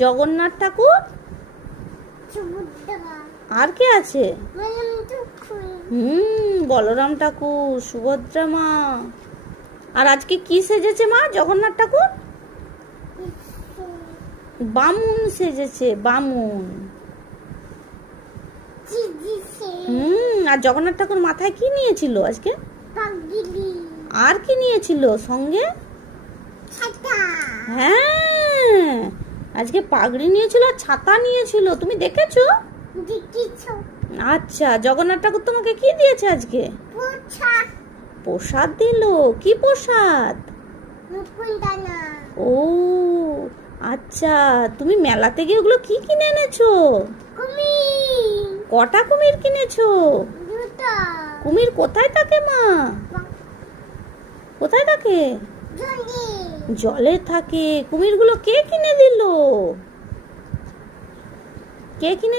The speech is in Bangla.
জগন্নাথ ঠাকুর, আর কে আছে? বলরাম ঠাকুর, সুভদ্রা মা। আর আজকে কি সেজেছে মা জগন্নাথ ঠাকুর? বামুন সেজেছে, বামুন। আর জগন্নাথ ঠাকুর মাথায় কি নিয়েছিল আজকে? আর কি নিয়েছিল সঙ্গে? হ্যাঁ, আজকে পাগড়ি নিয়েছিল আর ছাতা নিয়েছিল। তুমি দেখেছো? আচ্ছা, জগন্নাথ ঠাকুর তোমাকে কি দিয়েছে আজকে? প্রসাদ দিল। কি প্রসাদ? ও আচ্ছা, তুমি মেলাতে গিয়ে ওগুলো কি কিনে এনেছো? কটা কুমির কিনেছো? কুমির কোথায় থাকে মা? কোথায় থাকে? জলে থাকে। কুমিরগুলো কে কিনে দিল? কে কিনে